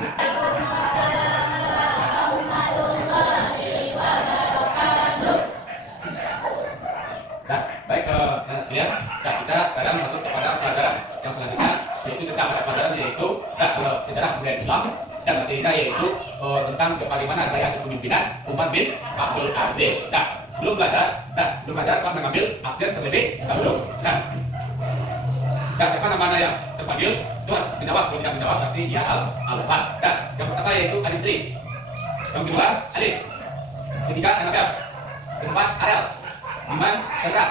Nah, baik sekalian, nah, kita sekarang masuk kepada pelajaran yang selanjutnya, yaitu tentang pelajaran yaitu sejarah budaya Islam, dan materi kita yaitu tentang bagaimana gaya kepemimpinan Umar bin Abdul Aziz. Nah, sebelum belajar akan mengambil absen terlebih dahulu. Nah, siapa namanya yang terpanggil itu harus menjawab. Kalau tidak menjawab berarti ya al-fat. Nah, yang pertama yaitu Alistri, yang kedua Alif, ketiga Anabel, keempat Arel, lima Chandra,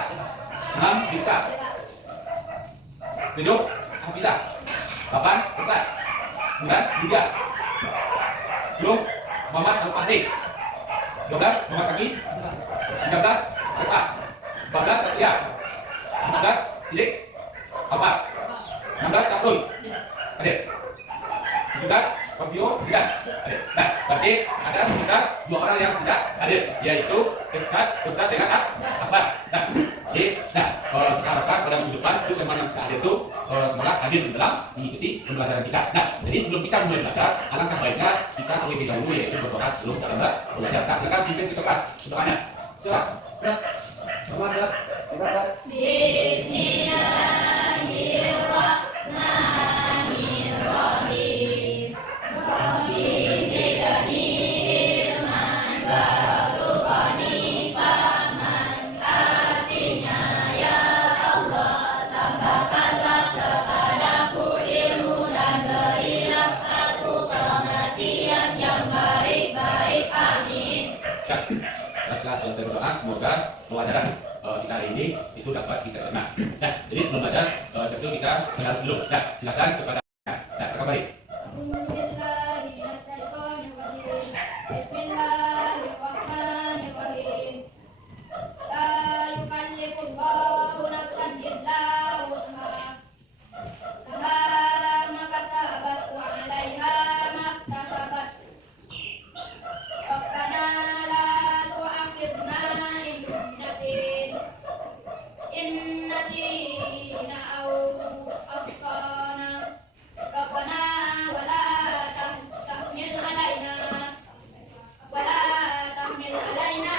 enam Dika, tujuh Hafizah, delapan Ustaz, sembilan Yuda, 10 Muhammad Al-Fahri, 12 Muhammad Kaki, 13 Kepa, 14 Satria, 15 Sidik, 16 Sabtul, Adit, 17 Fabio Zidan, Adit. Nah, berarti ada sekitar 2 orang yang tidak hadir, yaitu Ustaz dengan Akbar. Nah, jadi, kita harapkan pada minggu depan itu teman yang tidak hadir itu semoga hadir di dalam mengikuti pembelajaran kita. Nah, jadi sebelum kita mulai belajar, alangkah baiknya kita terlebih dahulu yaitu berdoa sebelum kita belajar. Nah, silakan pimpin kita kelas doanya. Kelas. Bismillahirrahmanirrahim. Rabbi zidni ilman warzuqni fahman. Artinya ya Allah, tambahkanlah kepadaku ilmu dan berilah aku pengertian yang baik-baik. Amin. Setelah selesai berdoa, semoga pelajaran kita hari ini itu dapat kita cerna. Nah, jadi sebelum belajar, sebelum itu kita kenal dulu. Nah, silakan kepada. Nah, silakan balik. Bismillahirrahmanirrahim. La yukallifullahu nafsan illa wus'aha. Laha ma kasabat wa 'alaiha ma iktasabat. Rabbana la tu'akhidhna in nasina aw akhtana. Rabbana wa la tahmil 'alaina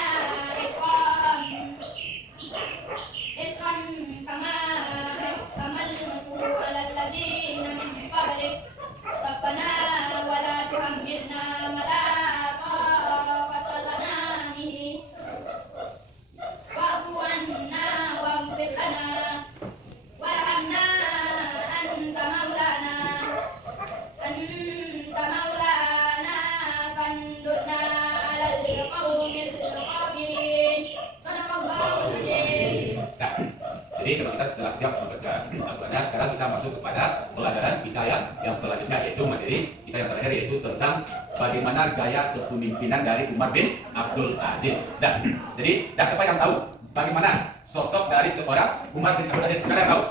isran kama hamalnahu 'alal ladzina min qablik. Rabbana wa la tuhammilna ma la taqata lana bihi wa'fu 'anna waghfir lana warhamna anta maulana fandurna 'alal qaumil kafirin. Sadaqallahul azim. Nah, jadi kalau kita sudah siap membaca Al-Quran, sekarang kita masuk kepada pelajaran kita yang selanjutnya, yaitu materi kita yang terakhir, yaitu tentang bagaimana gaya kepemimpinan dari Umar bin Abdul Aziz. Dan siapa yang tahu bagaimana sosok dari seorang Umar bin Abdul Aziz? Siapa yang tahu?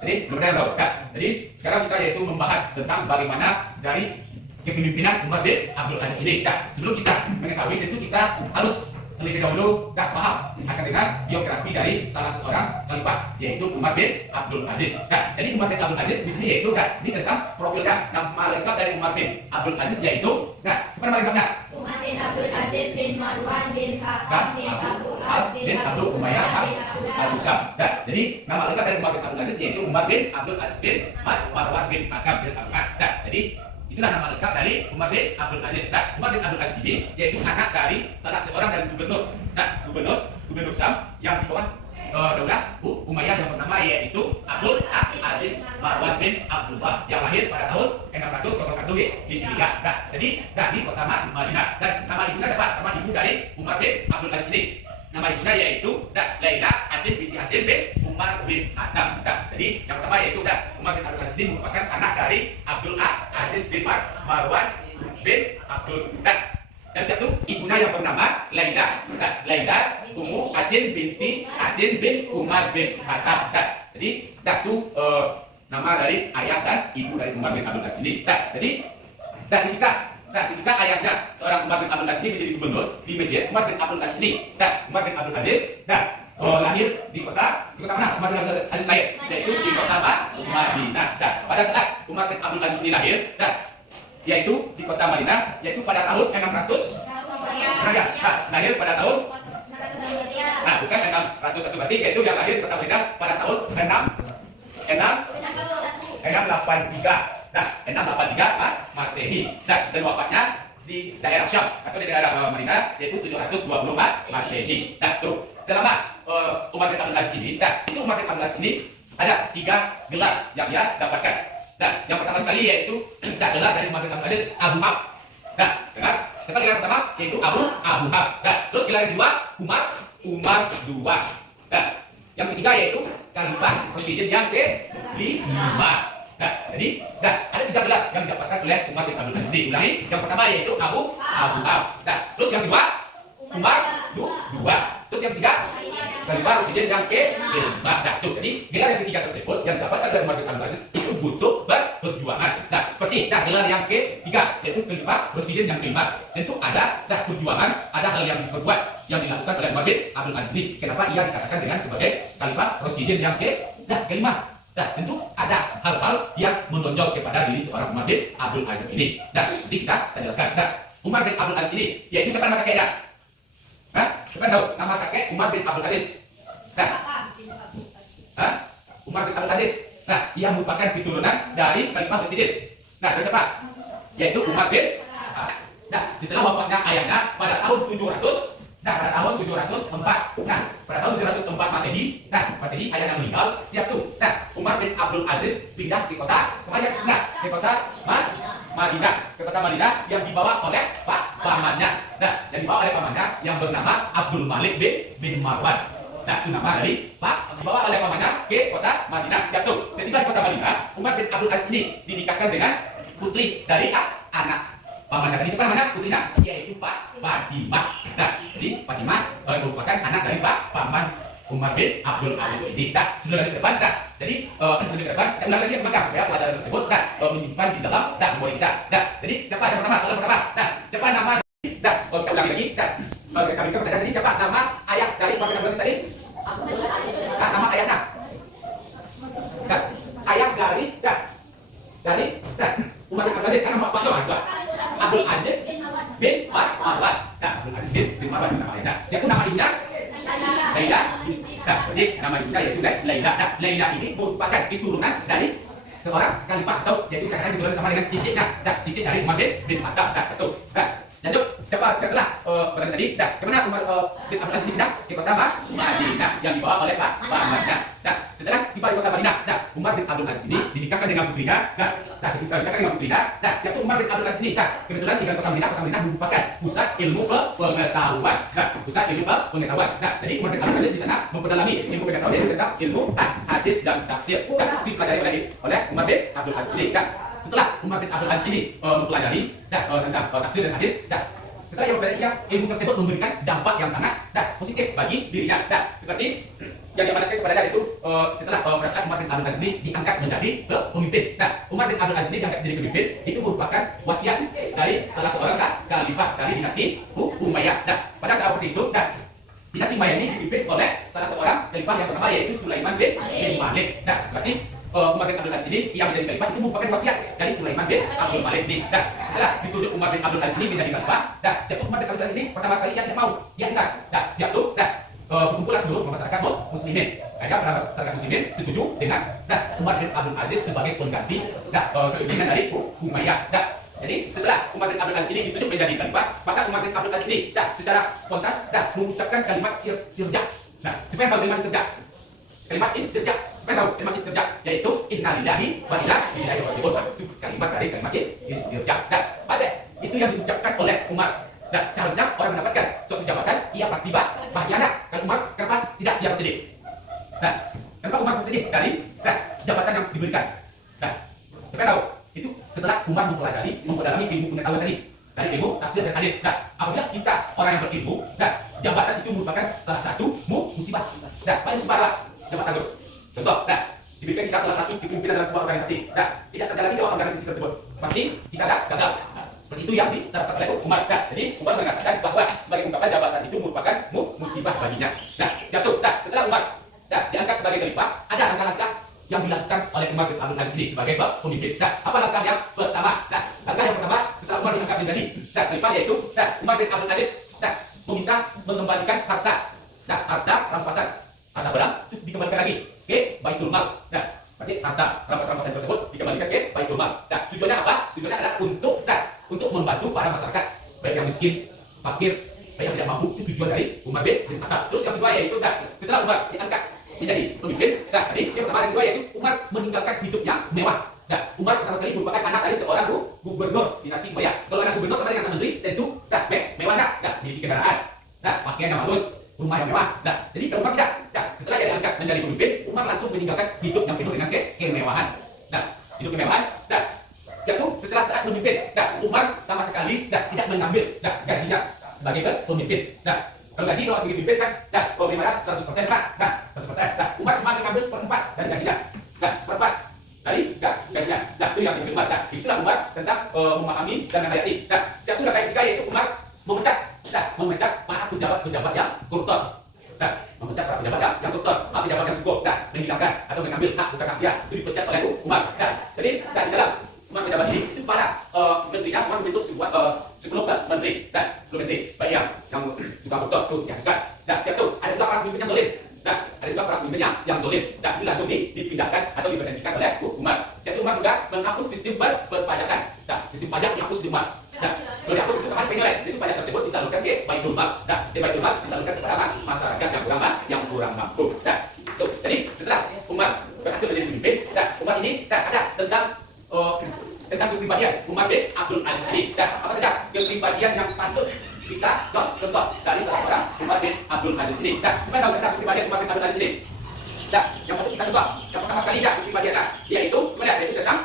Jadi belum ada yang tahu. Nah, jadi sekarang kita yaitu membahas tentang bagaimana dari kepemimpinan Umar bin Abdul Aziz ini. Nah, sebelum kita mengetahui tentu kita harus terlebih dahulu paham akan dengan biografi dari salah seorang khalifah, yaitu Umar bin Abdul Aziz. Nah, jadi Umar bin Abdul Aziz di sini yaitu ini tentang profilnya. Nama lengkap dari Umar bin Abdul Aziz yaitu, seperti nama lengkapnya Umar bin Abdul Aziz bin Marwan bin Hakam bin Abu As bin Abdul Umayyah Al-Husam. Nah, jadi nama lengkap dari Umar bin Abdul Aziz yaitu Umar bin Abdul Aziz bin Marwan bin Hakam bin Abu As. Nah, jadi itulah nama lengkap dari Umar bin Abdul Aziz. Nah, Umar bin Abdul Aziz ini yaitu anak dari salah seorang dari gubernur. Nah, gubernur Syam yang di bawah daulah Umayyah yang pertama, yaitu Abdul Aziz Marwan bin Abdullah yang lahir pada tahun 601 Hijriah. Nah, jadi di kota Madinah. Dan nama ibunya siapa? Nama ibu dari Umar bin Abdul Aziz ini. Nama ibunya yaitu Laila Hasim binti Hasim bin Umar bin Adam. Jadi yang pertama yaitu Umar bin Abdul Aziz ini merupakan anak dari Abdul Aziz bin Marwan bin Abdul. Dan satu ibunya yang bernama Laila. Laila Ummu Hasim binti Hasim bin Umar bin Khattab. Jadi itu nama dari ayah dan ibu dari Umar bin Abdul Aziz ini. Jadi ketika ayahnya seorang Umar bin Abdul Aziz ini menjadi gubernur di Mesir, Umar bin Abdul Aziz ini, Umar bin Abdul Aziz, lahir di kota mana? Umar bin Abdul Aziz lahir, yaitu di kota Madinah. Pada saat Umar bin Abdul Aziz ini lahir, yaitu di kota Madinah, yaitu pada tahun 600 lahir pada tahun bukan 601 berarti, yaitu yang lahir di kota Madinah pada tahun 683. Nah, 683 Masehi. Nah, dan wafatnya di daerah Syam atau di daerah Madinah yaitu 724 Masehi. Nah, terus selama Umar bin Abdul Aziz ini, itu Umar bin Abdul Aziz ini ada 3 gelar yang dia dapatkan. Nah, yang pertama sekali yaitu gelar dari Umar bin Abdul Aziz Abu Hab. Nah, dengar, siapa gelar pertama yaitu Abu Hab. Nah, terus gelar kedua Umar II. Nah, yang ketiga yaitu Khalifah Presiden yang ke-5. Nah, jadi ada 3 gelar yang didapatkan oleh Umar bin Abdul Aziz. Diulangi, yang pertama yaitu Abu Hab. Nah, terus yang kedua Umar II. Terus yang ketiga Khalifah Presiden yang ke-5. Nah, tuh, jadi gelar yang ketiga tersebut yang didapatkan oleh Umar bin Abdul Aziz itu butuh perjuangan. Nah, seperti gelar yang ketiga yaitu Khalifah Presiden yang ke-5. Tentu ada perjuangan, ada hal yang diperbuat yang dilakukan oleh Umar bin Abdul Aziz. Kenapa ia dikatakan dengan sebagai Khalifah Presiden yang ke-5? Nah, tentu ada hal-hal yang menonjol kepada diri seorang Umar bin Abdul Aziz ini. Nah, nanti kita jelaskan. Nah, Umar bin Abdul Aziz ini, yaitu siapa nama kakeknya? Siapa tahu nama kakek Umar bin Abdul Aziz? Umar bin Abdul Aziz. Nah, ia merupakan keturunan dari Khalifah Presiden. Nah, dari siapa? Yaitu Umar bin. Nah, setelah wafatnya ayahnya pada tahun 700. Nah, pada tahun 704. Nah, pada tahun 704 Masehi. Nah, Masehi ayahnya meninggal. Siap tuh. Nah, Umar bin Abdul Aziz pindah ke kota kemana? Nah, ke kota Madinah. Ke kota Madinah yang dibawa oleh pamannya. Nah, yang dibawa oleh pamannya yang bernama Abdul Malik bin Marwan. Nah, itu nama dari dibawa oleh pamannya ke kota Madinah. Siap tuh. Setiba di kota Madinah, Umar bin Abdul Aziz ini dinikahkan dengan putri dari anak pamannya. Tadi siapa namanya putrinya? Yaitu Fatimah. Nah, jadi Fatimah merupakan anak dari paman Umar bin Abdul Aziz ini. Nah, sudah dari depan. Nah, jadi sebelum ke depan, kita ulang lagi yang belakang supaya pelajaran tersebut menyimpan di dalam memori kita. Nah, jadi siapa yang pertama? Soalan pertama. Nah, siapa nama? Nah, kita ulangi lagi. Nah, kami pertanyaan tadi siapa nama ayah dari Umar bin Abdul Aziz tadi? Nah, nama ayahnya. Nah, ayah dari Umar bin Abdul Aziz. Karena bapaknya Abdul Aziz bin Marwan. Nah, Abdul Aziz bin Marwan nama ayahnya. Siapa nama ibunya? Laila. Nah, jadi nama ibunya yaitu Laila. Nah, Laila ini merupakan keturunan dari seorang khalifah atau yaitu katakan keturunan sama dengan cicitnya. Nah, cicit dari Umar bin Khattab. Nah, satu. Nah, lanjut. Siapa setelah berarti tadi? Nah, kemana Umar bin Abdul Aziz pindah? Ke kota Madinah yang dibawa oleh pamannya. Nah, setelah tiba di kota Madinah, nah, Umar bin Abdul Aziz ini dinikahkan dengan putrinya. Nah, dinikahkan dengan putrinya. Nah, siapa Umar bin Abdul Aziz ini? Nah, kebetulan tinggal kota Madinah merupakan pusat ilmu pengetahuan. Nah, pusat ilmu pengetahuan. Nah, jadi Umar bin Abdul Aziz di sana memperdalami ilmu pengetahuan tentang ilmu hadis dan tafsir. Nah, dipelajari oleh Umar bin Abdul Aziz ini. Nah, setelah Umar bin Abdul Aziz ini mempelajari tentang tafsir dan hadis, setelah ia mempelajari ilmu tersebut memberikan dampak yang sangat positif bagi dirinya. Seperti yang diamanatkan kepada dia itu setelah pada saat Umar bin Abdul Aziz ini diangkat menjadi pemimpin. Nah, Umar bin Abdul Aziz ini diangkat menjadi pemimpin itu merupakan wasiat dari salah seorang khalifah dari dinasti Umayyah. Nah, pada saat itu, dinasti Umayyah ini dipimpin oleh salah seorang khalifah yang pertama yaitu Sulaiman bin Malik. Nah, berarti Umar bin Abdul Aziz ini yang menjadi khalifah itu merupakan wasiat dari Sulaiman bin Abdul Malik ini. Nah, setelah ditunjuk Umar bin Abdul Aziz ini menjadi khalifah, siap Umar bin Abdul Aziz ini pertama sekali dia tidak mau, dia ingkar. Nah, siap tuh. Berkumpullah seluruh masyarakat muslimin. Ada para masyarakat muslimin setuju dengan Umar bin Abdul Aziz sebagai pengganti kepemimpinan dari Umayyah. Jadi setelah Umar bin Abdul Aziz ini ditunjuk menjadi khalifah, maka Umar bin Abdul Aziz ini secara spontan mengucapkan kalimat irja. Nah, supaya tahu kalimat irja. Kalimat istirja. Supaya tahu kalimat istirja yaitu innalillahi wa inna ilaihi raji'un. Itu kalimat dari kalimat istirja. Pada itu yang diucapkan oleh Umar. Seharusnya orang mendapatkan suatu jabatan, ia pasti bahagia. Kalau Umar, kenapa tidak dia bersedih? Kenapa Umar bersedih dari jabatan yang diberikan? Supaya tahu, itu setelah Umar mempelajari ilmu pengetahuan tadi dari ilmu tafsir dan hadis. Apabila kita orang yang berilmu, jabatan itu merupakan salah satu musibah. Apa musibah apa? Jabatan itu. Contoh, diberikan kita salah satu kepemimpinan dalam sebuah organisasi. Tidak terjalani di organisasi tersebut, pasti kita gagal. Seperti itu yang diterapkan oleh Umar. Jadi Umar mengatakan bahwa sebagai ungkapan jabatan itu merupakan musibah baginya. Siap tuh. Setelah Umar diangkat sebagai khalifah, ada langkah-langkah yang dilakukan oleh Umar bin Abdul Aziz ini sebagai pemimpin. Apa langkah yang pertama? Langkah yang pertama meningkat menjadi khalifah yaitu Umar bin Abdul Aziz meminta mengembalikan harta rampasan, harta barang itu dikembalikan lagi ke Baitul Mal. Berarti harta rampasan tersebut dikembalikan ke Baitul Mal. Tujuannya apa? Tujuannya adalah untuk membantu para masyarakat baik yang miskin, fakir, baik yang tidak mampu. Itu tujuan dari Umar bin Khattab. Terus yang kedua yaitu setelah Umar diangkat menjadi pemimpin, tadi yang pertama dan kedua yaitu Umar meninggalkan hidup yang mewah. Umar pertama sekali merupakan anak dari seorang gubernur dinasti Umayyah. Kalau anak gubernur sama dengan menteri, tentu mewah memiliki kendaraan, pakaian yang bagus, rumah yang mewah. Jadi kalau Umar tidak, setelah dia diangkat menjadi pemimpin, Umar langsung meninggalkan hidup yang penuh dengan kemewahan. Hidup kemewahan. Setelah saat memimpin, Umar sama sekali tidak mengambil gajinya sebagai pemimpin. Kalau gaji kalau sebagai pemimpin kalau bagaimana 100% Pak, 100%. Umar cuma mengambil seperempat dari gajinya, seperempat dari gajinya. Itu yang kedua. Itulah Umar tentang memahami dan menghayati. Satu langkah yang ketiga yaitu Umar memecat para pejabat yang koruptor. Memecat para pejabat yang koruptor, pejabat yang cukup, menghilangkan atau mengambil hak bukan hak dia, itu dipecat oleh Umar. Jadi di dalam Umar pejabat ini itu para menterinya Umar membentuk sebuah 10 menteri, 10 menteri baik yang juga koruptor itu yang sekarang. Siap itu ada juga para pemimpin yang solid. Ada juga para pemimpin yang solid. Itu langsung dipindahkan atau diberhentikan oleh Umar. Siap itu Umar juga menghapus sistem perpajakan. Sistem pajak dihapus di Umar. Kalau dihapus itu kemarin penilai, itu pajak tersebut disalurkan ke Baitul Mal. Di Baitul Mal disalurkan kepada masyarakat yang kurang mampu. Jadi setelah Umar berhasil menjadi pemimpin, Umar ini ada tentang kepribadian Umar bin Abdul Aziz ini. Apa saja kepribadian yang patut kita contoh dari salah seorang Umar bin Abdul Aziz ini. Supaya tahu tentang kepribadian Umar bin Abdul Aziz ini. Yang patut kita contoh, yang pertama sekali kepribadiannya, yaitu tentang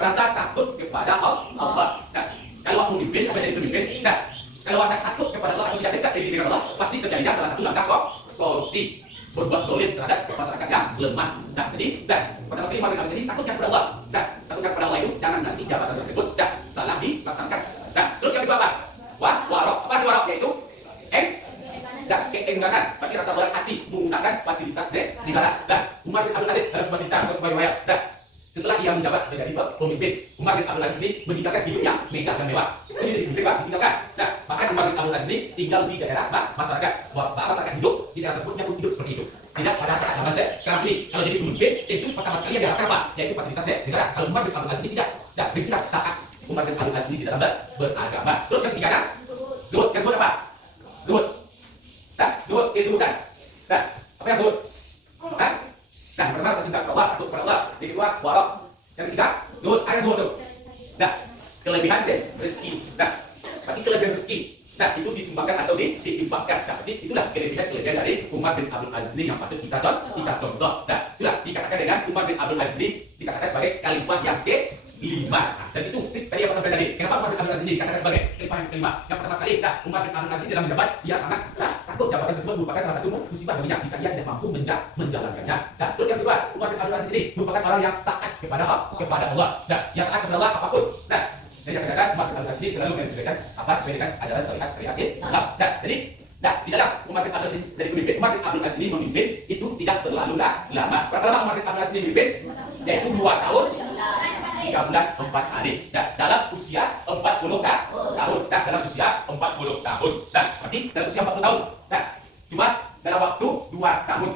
rasa takut kepada Allah. Kalau pemimpin apa jadi pemimpin? Kalau anda takut kepada Allah atau tidak dekat dengan Allah, pasti terjadinya salah satu langkah korupsi, berbuat solid terhadap masyarakat yang lemah. Jadi pertama sekali Umar bin Abdul Aziz ini takutnya kepada Allah. Takutnya kepada Allah itu jangan nanti jabatan tersebut salah dilaksanakan. Terus yang kedua apa? Warok. Apa itu warok? Yaitu keengganan, berarti rasa berat hati menggunakan fasilitas negara. Umar bin Abdul Aziz dalam sebuah cerita atau sebuah riwayat, setelah dia menjabat menjadi pemimpin, Umar bin Abdul Aziz ini meninggalkan hidup yang megah dan mewah. Ini ditinggalkan. Bahkan Umar bin Abdul Aziz ini tinggal di daerah masyarakat hidup di daerah tersebut yang hidup seperti itu. Tidak pada saat zaman sekarang ini. Kalau jadi pemimpin, itu pertama sekali yang diharapkan apa? Yaitu fasilitas negara. Kalau Umar bin Abdul Aziz ini tidak taat. Umar bin Abdul Aziz ini di dalam beragama. Terus yang ketiga, zuhud. Yang zuhud apa? Zuhud. Kezuhudan. Apa yang zuhud? Pertama rasa cinta kepada Allah, takut kepada Allah. Yang kedua, warok. Yang ketiga, zuhud. Apa yang zuhud itu? Kelebihan rezeki. Berarti kelebihan rezeki. Itu disumbangkan atau diinfakkan. Jadi itulah kelebihan dari Umar bin Abdul Aziz ini yang patut kita contoh. Itulah dikatakan dengan Umar bin Abdul Aziz ini dikatakan sebagai khalifah yang ke-5. Dari situ tadi apa sampai tadi? Kenapa Umar bin Abdul Aziz ini dikatakan sebagai khalifah yang ke-5? Yang pertama sekali, Umar bin Abdul Aziz dalam menjabat dia sangat takut jabatan tersebut merupakan salah satu musibah baginya jika dia tidak mampu menjalankannya. Terus yang kedua, Umar bin Abdul Aziz ini merupakan orang yang taat kepada Allah. Yang taat kepada Allah apapun. Jadi katakan Umar bin Abdul Aziz selalu menyesuaikan apa sesuai dengan ajaran syariat Islam. Jadi di dalam Umar bin Abdul Aziz dari pemimpin, Umar bin Abdul Aziz ini memimpin itu tidak terlalu lama. Berapa lama Umar bin Abdul Aziz ini memimpin? Yaitu 2 tahun 3 bulan 4 hari. Dalam usia 40 tahun. Dalam usia 40 tahun. Berarti dalam usia 40 tahun. Cuma dalam waktu 2 tahun.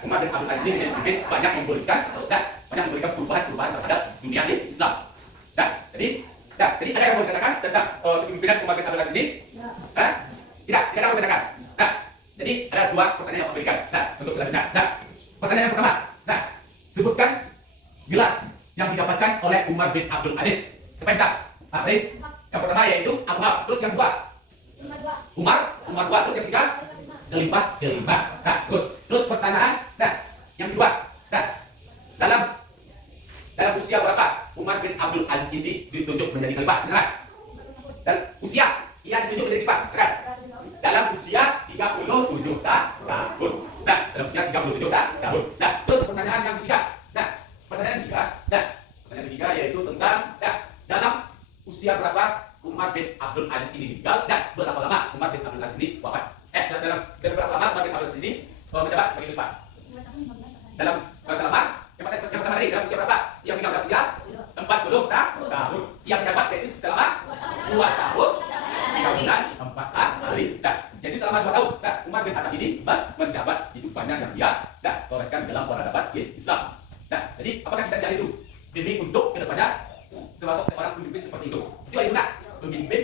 Umar bin Abdul Aziz ini memimpin banyak memberikan perubahan terhadap dunia Islam. Jadi ada yang mau dikatakan tentang kepemimpinan Umar bin Abdul Aziz ini? Tidak ada yang mau dikatakan. Jadi ada 2 pertanyaan yang mau diberikan. Untuk selanjutnya. Pertanyaan yang pertama. Sebutkan gelar yang didapatkan oleh Umar bin Abdul Aziz. Siapa yang bisa? Yang pertama yaitu Umar. Terus yang kedua? Umar 2. Terus yang ketiga? Khalifah. Terus pertanyaan. Yang kedua. Dalam usia berapa Umar bin Abdul Aziz ini ditunjuk menjadi khalifah? Dan usia ia ditunjuk menjadi khalifah. Dalam usia 37 tahun. Dalam usia 37 tahun. Terus pertanyaan yang ketiga. Pertanyaan ketiga yaitu tentang dalam usia berapa Umar bin Abdul Aziz ini meninggal dan berapa lama Umar bin Abdul Aziz ini wafat? Dalam berapa lama Umar bin Abdul Aziz ini menjabat sebagai khalifah? Dalam selama yang pertama tadi dalam usia berapa? Yang meninggal dalam usia 40 tahun. Yang menjabat yaitu selama 2 2 tahun 3 bulan 4 hari. Nah, jadi selama 2 tahun, nah, Umar bin Khattab ini menjabat. Itu banyak yang dia torehkan dalam peradaban Islam. Nah, jadi apakah kita tidak itu demi untuk kedepannya sosok seorang pemimpin seperti itu? Sila itu pemimpin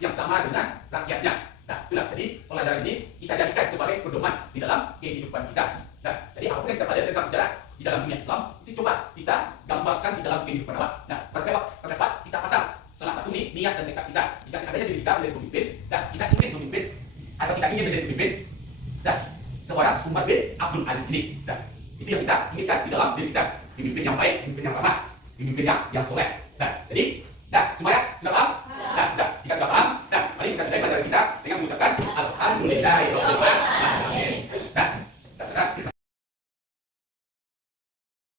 yang sama dengan rakyatnya. Nah, itulah. Jadi pelajaran ini kita jadikan sebagai pedoman di dalam kehidupan kita. Nah, jadi apapun yang kita pelajari tentang sejarah di dalam dunia Islam itu coba kita gambarkan di dalam kehidupan awak. Nah, terdapat kita pasang salah satu niat dan tekad kita. Jika sekadanya diri kita menjadi pemimpin, dan kita ingin memimpin atau kita ingin menjadi pemimpin, dan seorang Umar bin Abdul Aziz ini. Nah, itu yang kita inginkan di dalam diri kita. Pemimpin yang baik, pemimpin yang ramah, pemimpin yang soleh. Nah, jadi, semuanya sudah paham? Nah, jika sudah paham, mari kita selesai pelajaran kita dengan mengucapkan Alhamdulillah. Nah,